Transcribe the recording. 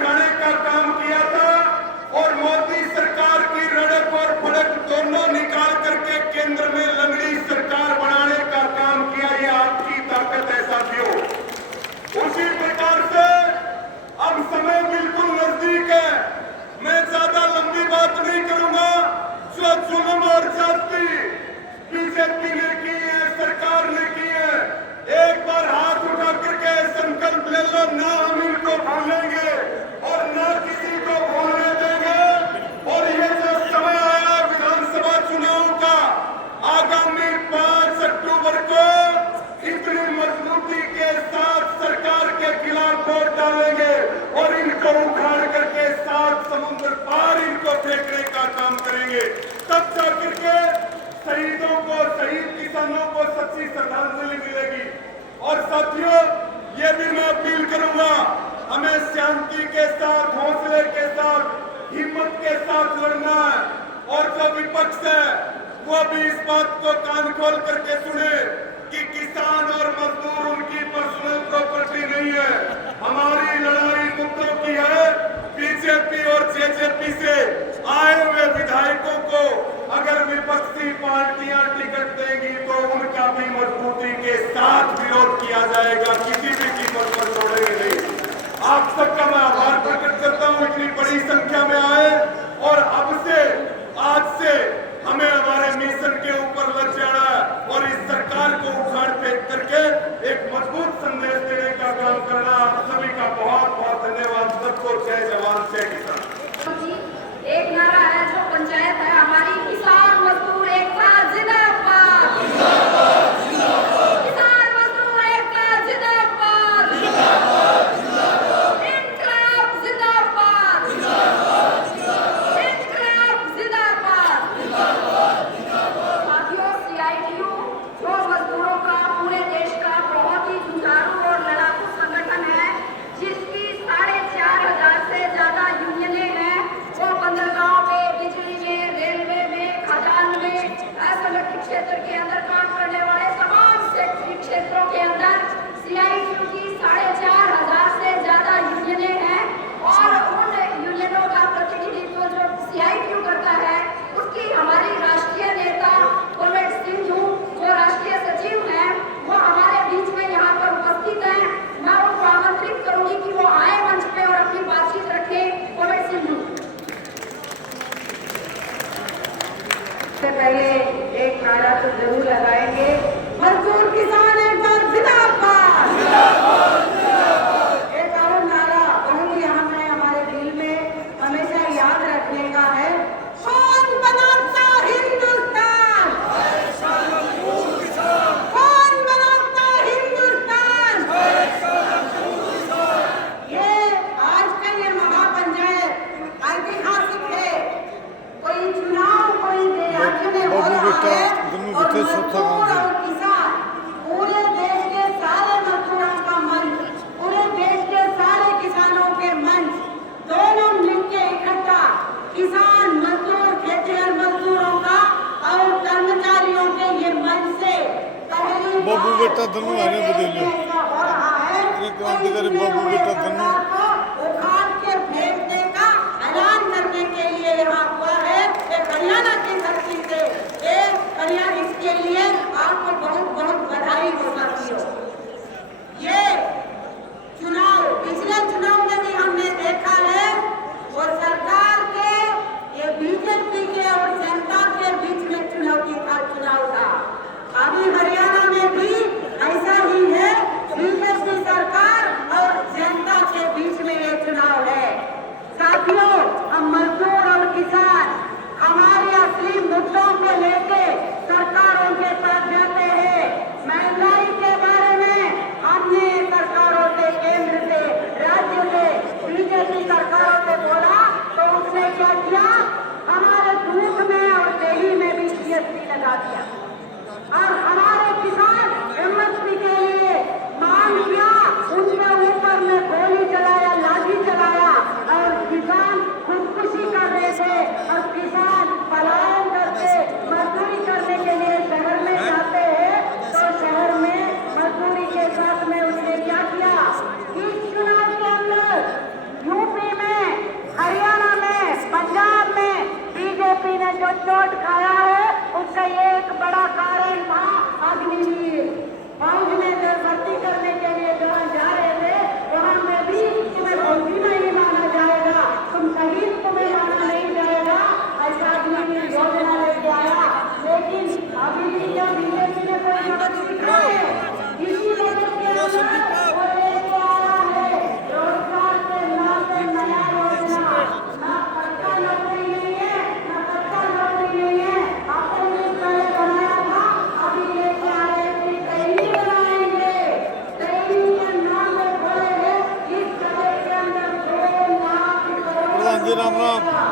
दिखाने का काम किया था और मोदी सरकार की रड़क और फड़क दोनों निकाल करके केंद्र में लंगड़ी सरकार बनाने का काम किया। यह आपकी ताकत है साथियों। उसी प्रकार से अब समय बिल्कुल नजदीक है। मैं ज्यादा लंबी बात नहीं करूंगा। जो जुल्म और जाति बीजेपी ने की है, सरकार ने की है, एक बार हाथ उठा करके संकल्प ले लो, ना हम इनको भूलेंगे और ना किसी को भूलने देंगे। और ये जो समय आया विधानसभा चुनाव का, आगामी 5 अक्टूबर को इतनी मजबूती के साथ सरकार के खिलाफ वोट डालेंगे और इनको उखाड़ करके 7 समुद्र पार इनको फेंकने का काम करेंगे। तब जाकर के शहीदों को, शहीद किसानों को सच्ची श्रद्धांजलि मिलेगी। और साथियों, ये भी मैं अपील करूंगा, हमें शांति के साथ, हौसले के साथ, हिम्मत के साथ लड़ना है। और जो विपक्ष है वो भी इस बात को कान खोल करके सुने कि किसान और मजदूर उनकी पर्सनल प्रॉपर्टी नहीं है। हमारी लड़ाई मुद्दों की है। बीजेपी और जेजेपी से आए हुए विधायकों को अगर विपक्षी पार्टियां टिकट देंगी तो उनका भी मजबूती के साथ विरोध किया जाएगा, किसी भी कीमत पर छोड़ेंगे नहीं। आप सबका मैं आभार प्रकट करता हूं, इतनी बड़ी संख्या में आए और अब से, आज से हमें हमारे मिशन के ऊपर लग जाना है और इस सरकार को उखाड़ फेंक करके एक मजबूत संदेश देने का काम करना। आप सभी का बहुत बहुत धन्यवाद। सबको जय जवान जय किसान। एक नारा है जो पंचायत है हमारी, किसान मजदूर एकता जिंदाबाद, किसान मजदूर एकता जिंदाबाद, इनकलाब जिंदाबाद, इनकलाब जिंदाबाद। साथियों, CITU जो मजदूरों का, पूरे देश का बहुत ही जुझारू और लड़ाकू संगठन है, जिसकी 4,500 से ज्यादा यूनियनें हैं। वो बंदरगाहों में, बिजली में, रेलवे में, खदान में, असंगठित क्षेत्र के अंदर काम करने वाले तमाम क्षेत्रों के अंदर CITU की 4,500 से ज्यादा यूनियनें हैं। और उन यूनियनों का प्रतिनिधित्व जो CITU करता है, उसकी हमारी राष्ट्रीय नेता कुलवंत सिंह जो राष्ट्रीय सचिव हैं, वो हमारे बीच में यहाँ पर उपस्थित हैं। मैं उनको आमंत्रित करूंगी कि वो आए मंच पे और अपनी बातचीत रखें। कुलवंत सिंह से पहले एक नारा तो जरूर लगाएंगे, मजदूर किसान एकता जिंदाबाद, एक और नारा बहुत ही हमें हमारे दिल में हमेशा याद रखने का है, कौन बनाता हिंदुस्तान, कौन बनाता हिंदुस्तान। ये आज का ये महापंचायत ऐतिहासिक है। कोई चुनाव, कोई देहाती हो रहा है और मजदूर और किसान, पूरे देश के सारे मजदूरों का मंच, पूरे देश के सारे किसानों के मंच, दोनों मिलके इकट्ठा किसान, मजदूर, खेतिहर मजदूरों का और कर्मचारियों के ये मंच से पहली बाबू बेटा धनु आने बदले हो रहा है। क्रांतिकारी बाबू बेटा धनु उखाड़ के फेंकने का ऐलान करने के लिए यहाँ हुआ है। एक हरियाणा की धरती से, एक हरियाणा, इसके लिए आपको बहुत बहुत बधाई हो साथियों। ये चुनाव, पिछले चुनाव में भी हमने देखा है, वो सरकार के, ये बीजेपी के और जनता के बीच में चुनाव था। अभी हरियाणा में भी ऐसा ही है, बीजेपी सरकार और जनता के बीच में ये चुनाव है। साथियों, हम मजदूर और किसान हमारे असली मुद्दों को लेके सरकारों के पास जाते हैं। जी राम राम।